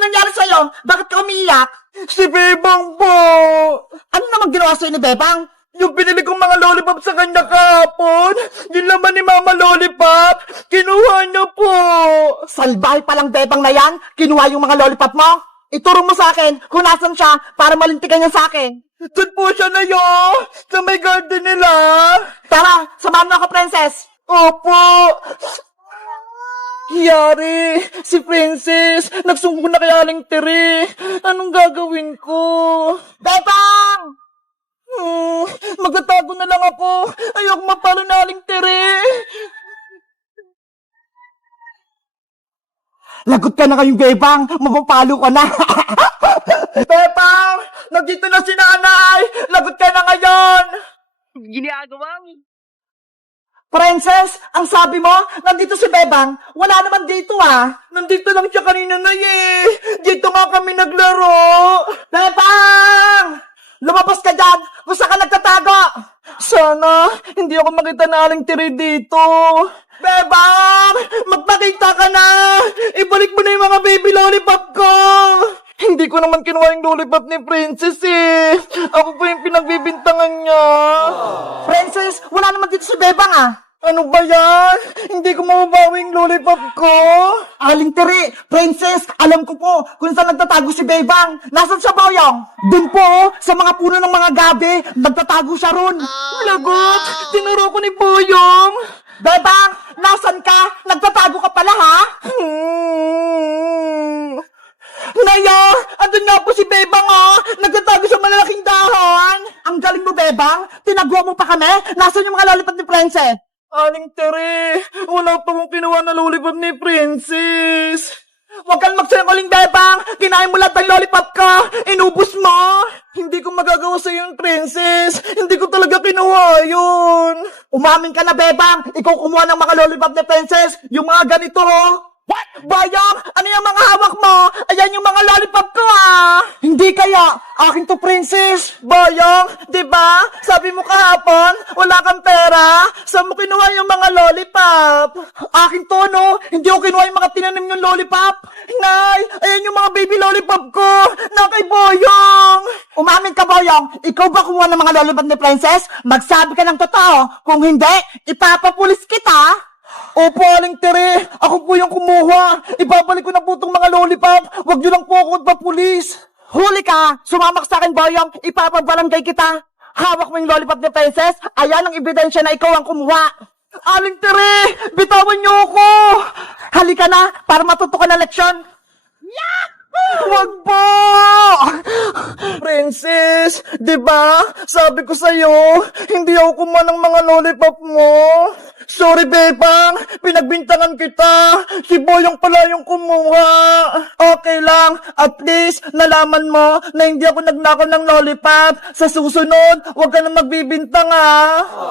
nangyari sa'yo? Bakit ka umiiyak? Si Bebang po! Ano naman ginawa sa'yo ni Bebang? Yung binili kong mga lollipop sa kanya kahapon, yung laman ni Mama Lollipop, kinuha niya po! Salbahe palang Bebang na yan, kinuha yung mga lollipop mo. Ituro mo sa akin kung nasan siya para malintikan niya sa akin. Doon po siya na sa may garden nila. Tara, samahan mo ako, princess. Opo! Yari, si Princess, nagsumbong na kay Aling Tere. Anong gagawin ko? Bebang! Magtatago na lang ako. Ayoko mapalo na Aling Tere. Lagot ka na kayong Bebang, mapapalo ka na. Bebang, nandito na si nanay. Lagot ka na ngayon. Ginagawa mo. Princess, ang sabi mo, nandito si Bebang. Wala naman dito ah. Nandito lang siya kanina na Dito nga kami naglaro. Bebang! Lumabas ka dyan! Kung saan ka nagtatago! Sana, hindi ako makita na Aling Tere dito. Bebang! Magpakita ka na! Ibalik mo na yung mga baby lollipop ko! Hindi ko naman kinuha yung lollipop ni Princess Ako pa yung pinagbibintangan niya. Princess, wala naman dito si Bebang ah. Ano ba yan? Hindi ko mababawi yung lollipop ko. Aling Tere, Princess, alam ko po kung saan nagtatago si Bebang. Nasaan siya, Boyong? Doon po, sa mga puno ng mga gabi, nagtatago siya ron. Lagot! Tinuro ko ni Boyong. Bebang, nasan ka? Nagtatago ka pala, ha? Naya! Andun nga po si Bebang Nagtatago sa malalaking dahon! Ang galing mo, Bebang. Tinaguan mo pa kami. Nasaan yung mga lollipop ni Princess? Aling Tere, wala pa kong kinuha na lollipop ni Princess. Huwag kang magsinungaling, Bebang. Kinain mo lahat ng lollipop ka. Inubos mo. Hindi ko magagawa sa yung Princess. Hindi ko talaga kinuha yun. Umamin ka na, Bebang. Ikaw kumuha ng mga lollipop ni Princess. Yung mga ganito, What? Bayang, ano yung mga hawak mo? Ayan yung mga lollipop ko, Hindi kaya. Akin to, Princess. Bayang, di ba? Sabi mo kahapon, wala kang pera. Saan mo kinuha yung mga lollipop? Akin to, no? Hindi ko kinuha yung mga tinanim yung lollipop. Nay, ayan yung mga baby lollipop ko. Na kay Boyong. Umamin ka, Boyong. Ikaw ba kumuha ng mga lollipop ni Princess? Magsabi ka ng totoo. Kung hindi, ipapapulis kita. Opo, Aling Tere. Ako po yung kumuha. Ibabalik ko na po itong mga lollipop. Huwag niyo lang po ako magpapulis. Huli ka! Sumamak sa akin, Boyong! Ipapabarangay kita! Hawak mo yung lollipop ni Princess! Ayan ang ebidensya na ikaw ang kumuha! Aling Tere! Bitawan niyo ako! Halika na para matuto ka ng leksyon! Wag po! Princess, di ba? Sabi ko sa'yo, hindi ako kumuha ng mga lollipop mo. Sorry, Bebang. Pinagbintangan kita. Si Boyong pala yung kumuha. Okay lang. At least, nalaman mo na hindi ako nagnakaw ng lollipop. Sa susunod, huwag ka na magbibintang,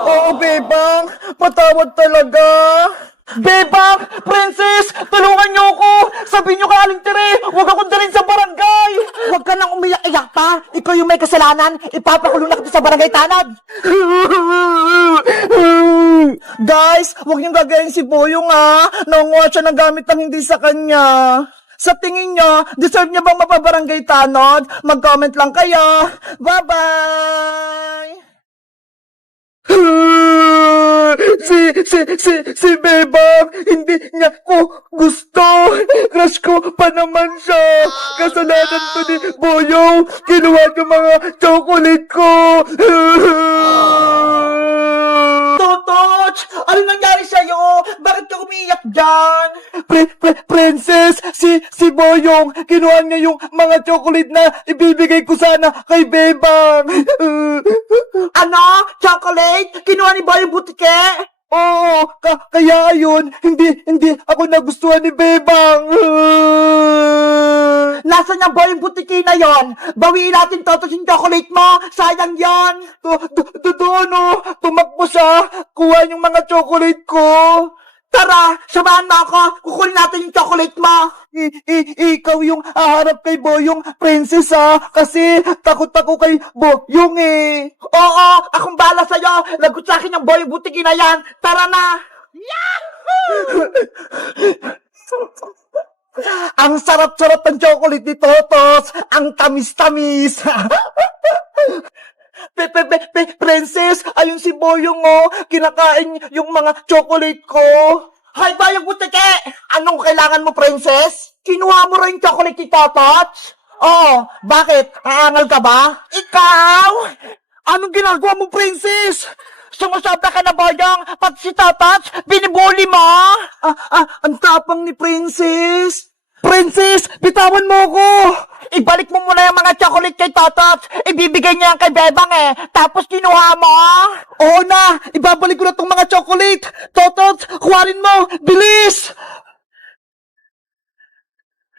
Oo, Bebang. Patawad talaga. Bebang! Princess! Tulungan niyo ako! Sabihin niyo kay Aling Tere, huwag akong dalhin sa barangay! Huwag ka nang umiyak-iyak pa! Ikaw yung may kasalanan! Ipapakulong na kita sa barangay tanod! Guys, huwag niyong gagayin si Boyong Nangunguha siya ng gamit ng hindi sa kanya. Sa tingin niyo, deserve niya bang mapabarangay tanod? Mag-comment lang kayo. Bye-bye! Si Bebang, hindi niya ko gusto. Crush ko pa naman siya. Kasalanan to ni Boyong. Kinuha ng mga chocolate ko. Totoch! Ano nangyari sa'yo? Bakit ka umiyak dyan? Princess, si Boyong, kinuha niya yung mga chocolate na ibibigay ko sana kay Bebang. Ano? Chocolate? Kinuha ni Boy yung butike? Oo, kaya yun, hindi ako nagustuhan ni Bebang. Nasaan yung Boy yung butike na yon? Bawiin natin Totoch yung chocolate mo. Sayang yon. Doon, tumakbo siya, kuha yung mga chocolate ko. Tara, samahan mo ako. Kukunin natin yung chocolate mo. Ikaw yung haharap kay Boyong, Princess kasi takot ako kay Boyong Oo, akong bahala sa'yo. Lagot sa akin yung Boy yung butike na yan. Tara na. Yahoo! Ang sarap-sarap ng chocolate ni Totos. Ang tamis-tamis. Princess, ayun si Boyong kinakain yung mga chocolate ko. Hay, Bayong Butike! Anong kailangan mo, Princess? Kinuha mo rin yung chocolate ni Totos? Oh, bakit? Aangal ka ba? Ikaw? Anong ginagawa mo, Princess? Sumusabda ka na, Boyong, pati si Totos, binibuli mo? Ang tapang ni Princess. Princess, bitawan mo ko! Ibalik mo muna yung mga chocolate kay Totot. Ibibigay niya yan kay Bebang Tapos kinuha mo. Oo na, ibabalik ko na tong mga chocolate. Totot, kuhanin mo. Bilis!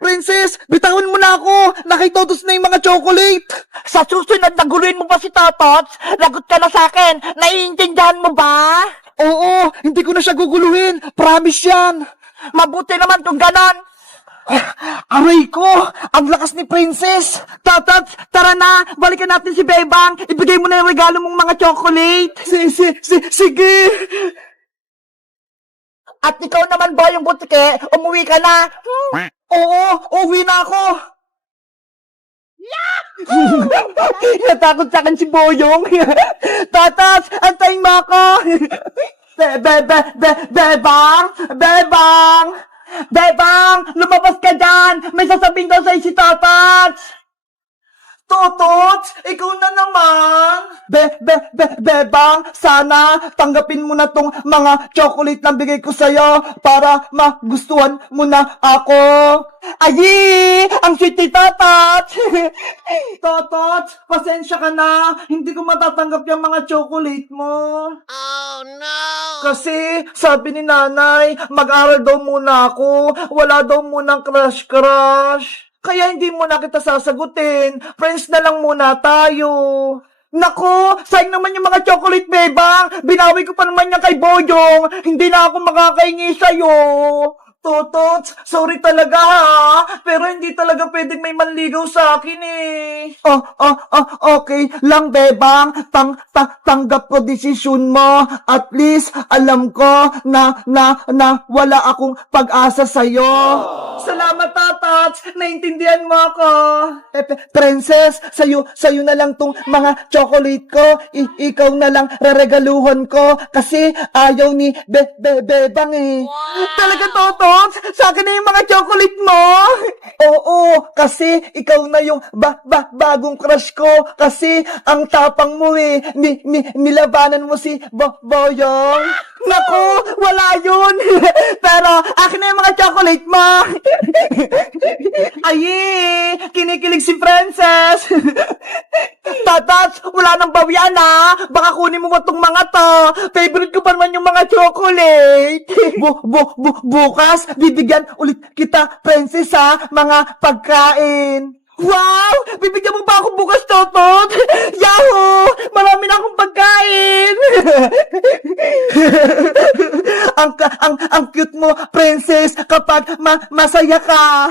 Princess, bitawan mo na ako. Nakay Totos na yung mga chocolate. Sa susunod, naguluhin mo ba si Totot? Lagot ka na sa akin. Naiintindihan mo ba? Oo, hindi ko na siya guguluhin. Promise yan. Mabuti naman kung ganon. Aray ko! Ang lakas ni Princess! Totot, tara na! Balikan natin si Bebang! Ibigay mo na yung regalo mong mga chocolate! Sige! At ikaw naman, Boyong Butike, umuwi ka na! Oo, uwi na ako! Natakot sa akin si Boyong! Totot, antayin mo ako! Bebang! Bebang! Bebang! Lumabas ka dyan! May sasabihin daw sa'yo si Totots! Totots? Ikaw na naman! Bebang! Sana tanggapin mo na tong mga chocolate na bigay ko sa'yo para magustuhan mo na ako! Ayi! Ang sweet ni Totots! Totots, pasensya ka na! Hindi ko matatanggap yung mga chocolate mo! Oh no! Kasi, sabi ni nanay, mag-aral daw muna ako. Wala daw munang crush. Kaya hindi mo na kita sasagutin. Friends na lang muna tayo. Nako, sayang naman yung mga chocolate, Bebang. Binawi ko pa naman yan kay Boyong. Hindi na ako makakaingi sa'yo. Totots, sorry talaga ha. Pero hindi talaga pwedeng may manligaw sa akin okay lang, Bebang. Tanggap ko desisyon mo. At least, alam ko na wala akong pag-asa sa'yo. Salamat, Totots. Naintindihan mo ako. Princess, sa'yo na lang tong mga chocolate ko. Ikaw na lang reregaluhan ko. Kasi ayaw ni Bebang Talaga, Totots? Sa akin na yung mga chocolate mo? Oo, kasi ikaw na yung bagong crush ko. Kasi ang tapang mo nilabanan mo si Boyong. Naku, wala yun. Pero akin na yung mga chocolate mo. Ayi, kinikilig si Princess. Tatats, wala nang bawian Baka kunin mo itong mga to. Favorite ko pa naman yung mga chocolate. Bukas, bibigyan ulit kita, Princess, mga pagkain. Wow! Bibigyan mo ba ako bukas, Totot? Yahoo! Marami na akong pagkain! ang cute mo, Princess, kapag masaya ka.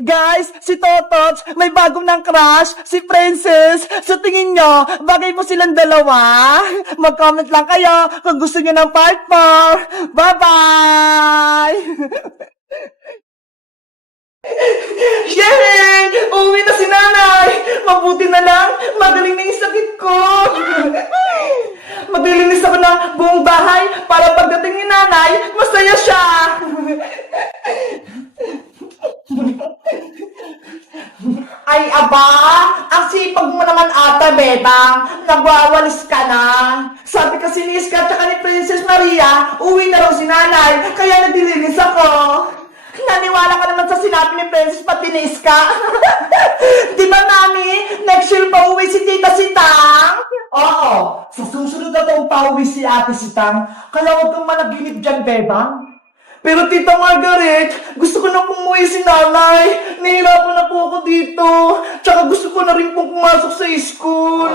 Guys, si Totot, may bagong ng crush, si Princess. Sa tingin nyo, bagay mo silang dalawa? Mag-comment lang kayo kung gusto nyo ng partner. Bye-bye! Yay! Uwi na si nanay! Mabuti na lang, magaling na yung sakit ko! Maglilinis ako ng buong bahay para pagdating ni nanay, masaya siya! Ay, aba! Ang sipag mo naman ata, Bebang! Nagwawalis ka na! Sabi kasi ni Iska at ni Princess Maria, uwi na raw si nanay, kaya naglilinis ako! Naniwala ka naman sa sinabi ni Princess pati ni Iska. Di ba, Mami? Next year pa uwi si Tita Sitang? Oo. Sa susunod na taong pauwi si Ate Sitang. Kaya huwag kang managinip dyan, Bebang. Pero Tita Margaret, gusto ko na umuwi si nanay. Nahihirapan na po ako dito. Tsaka gusto ko na rin pong pumasok sa school.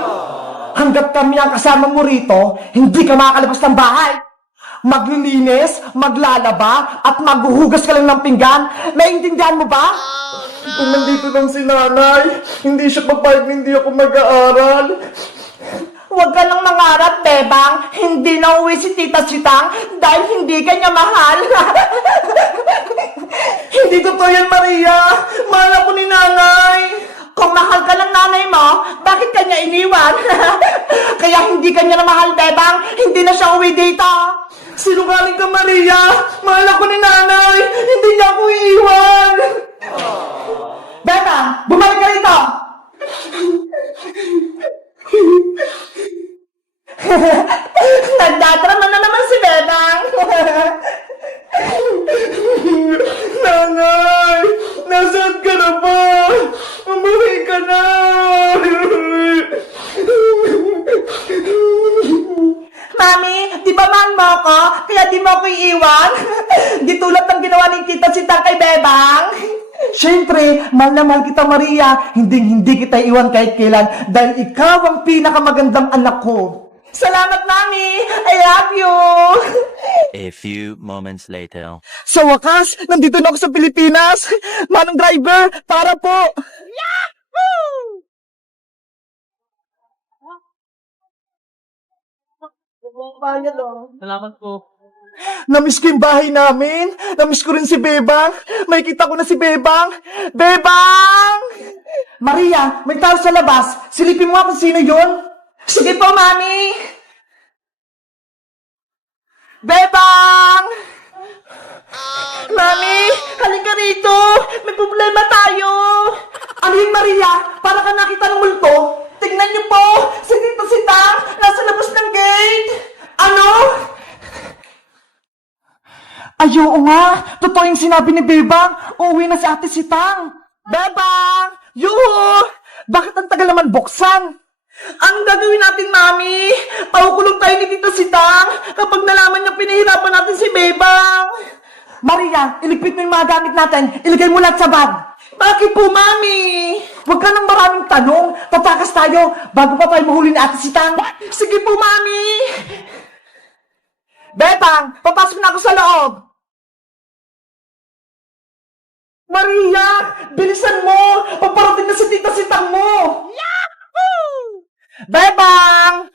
Hanggat kami ang kasama mo rito, hindi ka makakalabas ng bahay. Maglilinis, maglalaba, at maghuhugas ka lang ng pinggan. Naiintindihan mo ba? Kung nandito lang si nanay, hindi siya papayag na hindi ako mag-aaral. Huwag ka lang mangarap, Bebang. Hindi na uwi si Tita Sitang dahil hindi ka niya mahal. Hindi totoo yan, Maria. Mahal ako ni nanay. Kung mahal ka ng nanay mo, bakit kanya iniwan? Kaya hindi kanya na mahal, Bebang. Hindi na siya uwi dito. Sinungaling ka, Maria. Mahal ako ni nanay. Hindi niya ako iiwan. Bebang, bumalik ka rito. Nagdadrama na naman si Bebang. Nanay! Nasaan ka na ba? Umuwi ka na! Mami, di ba mahal mo ako? Kaya di mo ako iiwan? Di tulad ng ginawa ni Tita Sita kay Bebang? Siyempre, mahal na mahal kita, Maria. Hindi kita iwan kahit kailan dahil ikaw ang pinakamagandang anak ko. Salamat, Mami! I love you! A few moments later. Sa wakas, nandito na ako sa Pilipinas! Manong driver, para po! Salamat po. Namiss ko yung bahay namin. Namiss ko rin si Bebang. May kita ko na si Bebang. Bebang! Maria, may tao sa labas. Silipin mo nga kung sino yun. Sige po, Mami! Bebang! Mami, halika rito! May problema tayo! Ano yun, Maria? Para ka nakita ng multo? Tingnan niyo po! Si Tito Sitang nasa labas ng gate! Ano? Ayaw nga! Totoo yung sinabi ni Bebang! Uuwi na si Ate Sitang! Bebang! Yuhu! Bakit ang tagal naman buksan? Ang gagawin natin, Mami? Pakukulong tayo ni Tito Sitang kapag nalaman niya pinahirapan natin si Bebang. Maria, iligpit mo yung mga gamit natin. Ilagay mo lahat sa bag. Bakit po, Mami? Huwag ka nang maraming tanong. Tatakas tayo bago pa tayo mahuli ni Ate Sitang. Sige po, Mami. Bebang, papasok na ako sa loob. Maria, bilisan mo. Paparating na si Tito Sitang mo. Bebang!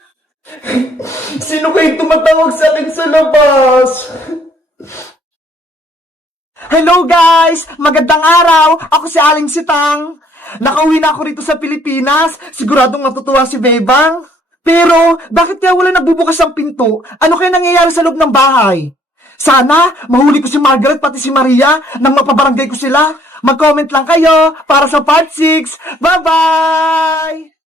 Sino kayo tumatawag sa akin sa labas? Hello guys! Magandang araw! Ako si Aling Sitang. Nakauwi na ako rito sa Pilipinas. Siguradong matutuwa si Bebang. Pero, bakit kaya wala nagbubukas ang pinto? Ano kaya nangyayari sa loob ng bahay? Sana, mahuli ko si Margaret pati si Maria nang mapabarangay ko sila. Mag-comment lang kayo para sa part 6. Bye-bye!